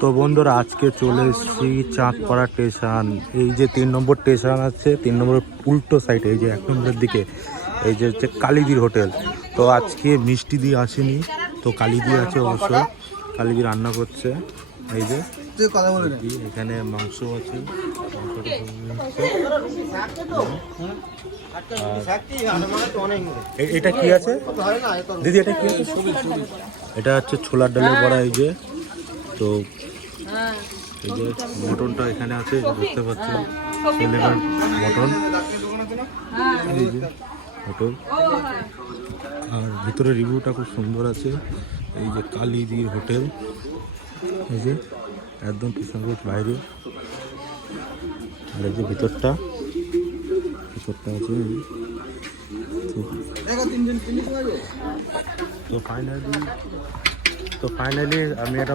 তো বন্ধুরা আজকে চলে এসেছি চাঁদপাড়া স্টেশন। এই যে 3 নম্বর স্টেশন আছে, 3 নম্বর উল্টো সাইডে এই যে 1 নম্বরের দিকে এই যে হচ্ছে কালীদির হোটেল। তো আজকে মিষ্টি দিয়ে আসেনি, তো কালীদি আছে, অবশ্য কালীদি রান্না করছে। এই যে এখানে মাংস আছে, এটা কি আছে দিদি, এটা কি আছে? এটা হচ্ছে ছোলার ডালের বড়া। এই যে তো এই যে মটনটা এখানে আছে, দেখতে পাচ্ছেন ছেলেটার মটন, এই যে মটন। আর ভিতরে রিভিউটা খুব সুন্দর আছে। এই যে কালীদির হোটেল, এই যে একদম কিষানগঞ্জ বাইরে। আর এই যে ভিতরটা আছে। তো ফাইনালি আমি এটা